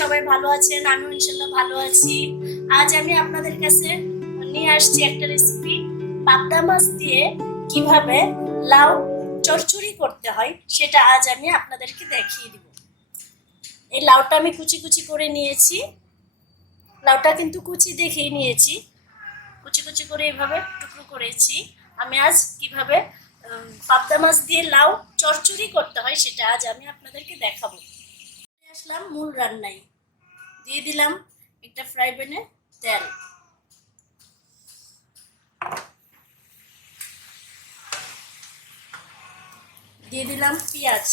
সবাই ভালো আছেন, আমিও ইনশাল্লাহ ভালো আছি। আজ আমি আপনাদের কাছে নিয়ে আসছি একটা রেসিপি, পাবদা মাছ দিয়ে কিভাবে লাউ চচ্চড়ি করতে হয় সেটা আজ আমি আপনাদেরকে দেখিয়ে দিব। এই লাউটা আমি কুচি কুচি করে নিয়েছি। লাউটা কিন্তু কুচি দেখেই নিয়েছি, কুচি কুচি করে এভাবে টুকরো করেছি। আমি আজ কিভাবে পাবদা মাছ দিয়ে লাউ চচ্চড়ি করতে হয় সেটা আজ আমি আপনাদেরকে দেখাবো। আসলাম মূল রান্নায়, দিয়ে দিলাম একটা ফ্রাই প্যানে তেল, দিয়ে দিলাম পেঁয়াজ,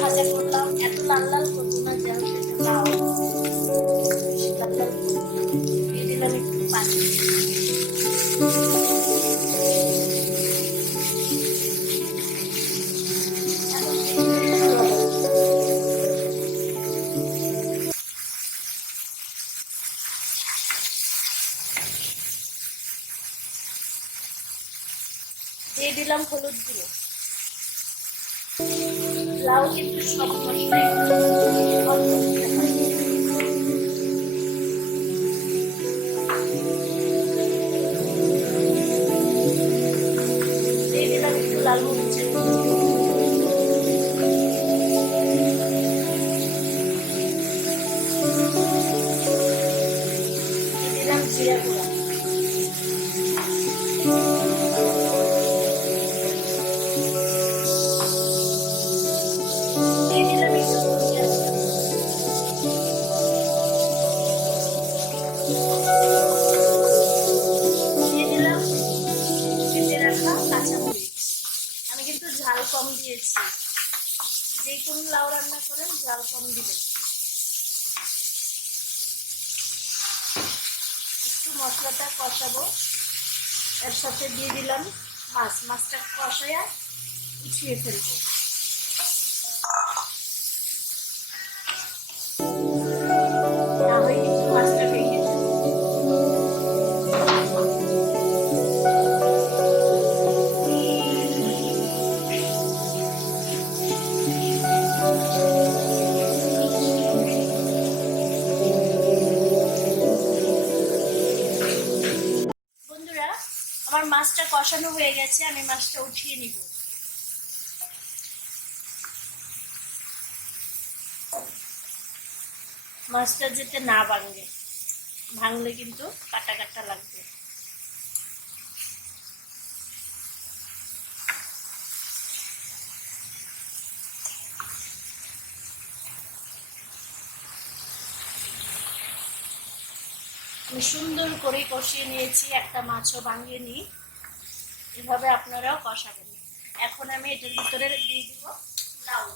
ভাজা করলাম, এত লাল লাল করবো না, যেহেতু এটা লাউ লাল লাল করবো। দিয়ে দিলাম একটু পানি, দিয়ে দিলাম হলুদ গুঁড়ো। লাউ কিন্তু সব মশলাই অল্প দিতে হয়। দিয়ে দিলাম একটু লাল মরিচের গুঁড়ো, দিয়ে দিলাম জিরা গুঁড়া, দিয়ে দিলাম একটু ধনিয়া গুঁড়া, দিয়ে দিলাম কেটে রাখা কাঁচামরিচ। আমি কিন্তু ঝাল কম দিয়েছি, যে কোনো লাউ রান্না করেন ঝাল কম দিবেন। একটু মশলাটা কষাবো, এর সাথে দিয়ে দিলাম মাছটা কষায়া উঠিয়ে ফেলবো। না হয় কিন্তু মাছটা ভেঙে যাবে। বন্ধুরা, আমার মাছটা কষানো হয়ে গেছে, আমি মাছটা উঠিয়ে নিব। মাছটা যাতে না ভাঙে, ভাঙলে কিন্তু কাটা কাটা লাগবে। আমি সুন্দর করে কষিয়ে নিয়েছি, একটা মাছও ভাঙিয়ে নিই। এভাবে আপনারাও কষাবেন। এখন আমি এটার ভিতরে দিয়ে দিব লাউ।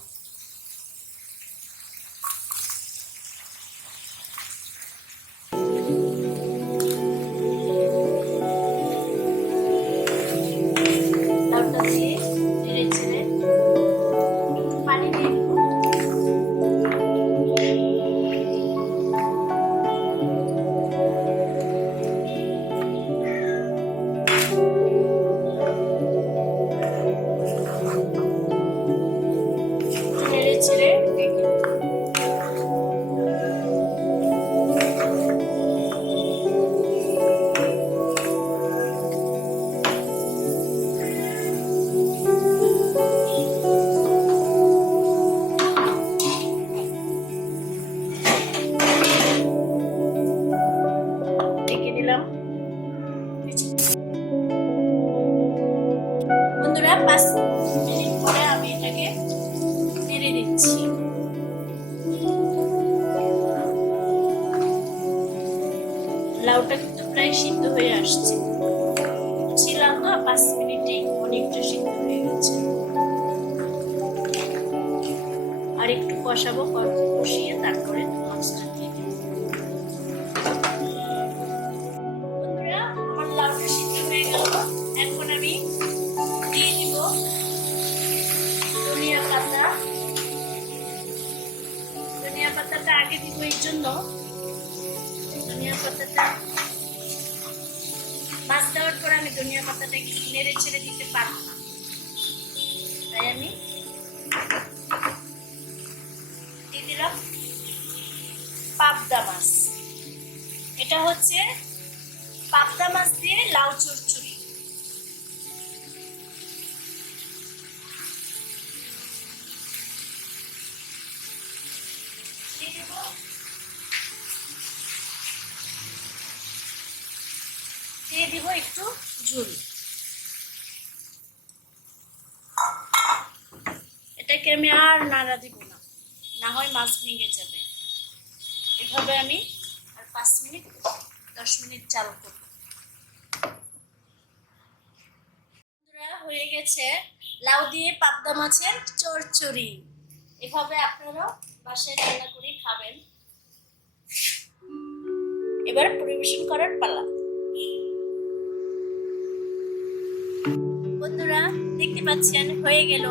লাউটা দিয়ে নেড়ে চেড়ে একটু পানি দিয়ে দিব। নেড়ে চেড়ে রেখে দিলাম। বন্ধুরা, 5 মিনিট পরে আমি এটাকে নেড়ে দিচ্ছি। লাউটা কিন্তু প্রায় সিদ্ধ হয়ে আসছে, ছিলাম না 5 মিনিটেই অনেকটা সিদ্ধ হয়ে গেছে। আর একটু কষাবো, কষিয়ে তারপরে মাছটা দিয়ে দেবো। পাতাটা আগে দিব, এই জন্য ধনিয়া পাতাটা মাছ দেওয়ার পর আমি ধনিয়া পাতাটা একটু নেড়ে ছেড়ে দিতে পারবো না, তাই আমি দিয়ে দিলাম পাবদা মাছ। এটা হচ্ছে পাবদা মাছ দিয়ে লাউ চচ্চড়ি। দিয়ে দিব একটু ঝোল। এটাকে আমি আর নাড়া দিব না, না হয় মাছ ভেঙে যাবে। এভাবে আমি আর 5 মিনিট 10 মিনিট চাল করব। হয়ে গেছে লাউ দিয়ে পাবদা মাছের চচ্চড়ি। এভাবে আপনারা বাসায় রান্না করে খাবেন। এবার পরিবেশন করার পালা। বন্ধুরা দেখতে পাচ্ছেন হয়ে গেল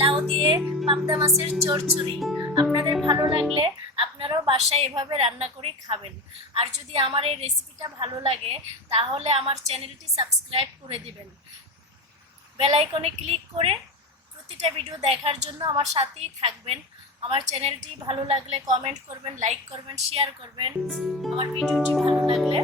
লাউ দিয়ে পাবদা মাছের চচ্চড়ি। আপনাদের ভালো লাগলে আপনারাও বাসায় এভাবে রান্না করে খাবেন। আর যদি আমার এই রেসিপিটা ভালো লাগে তাহলে আমার চ্যানেলটি সাবস্ক্রাইব করে দিবেন। বেল আইকনে ক্লিক করে প্রতিটা ভিডিও দেখার জন্য আমার সাথেই থাকবেন। আমার চ্যানেলটি ভালো লাগলে কমেন্ট করবেন, লাইক করবেন, শেয়ার করবেন। আমার ভিডিওটি ভালো লাগলে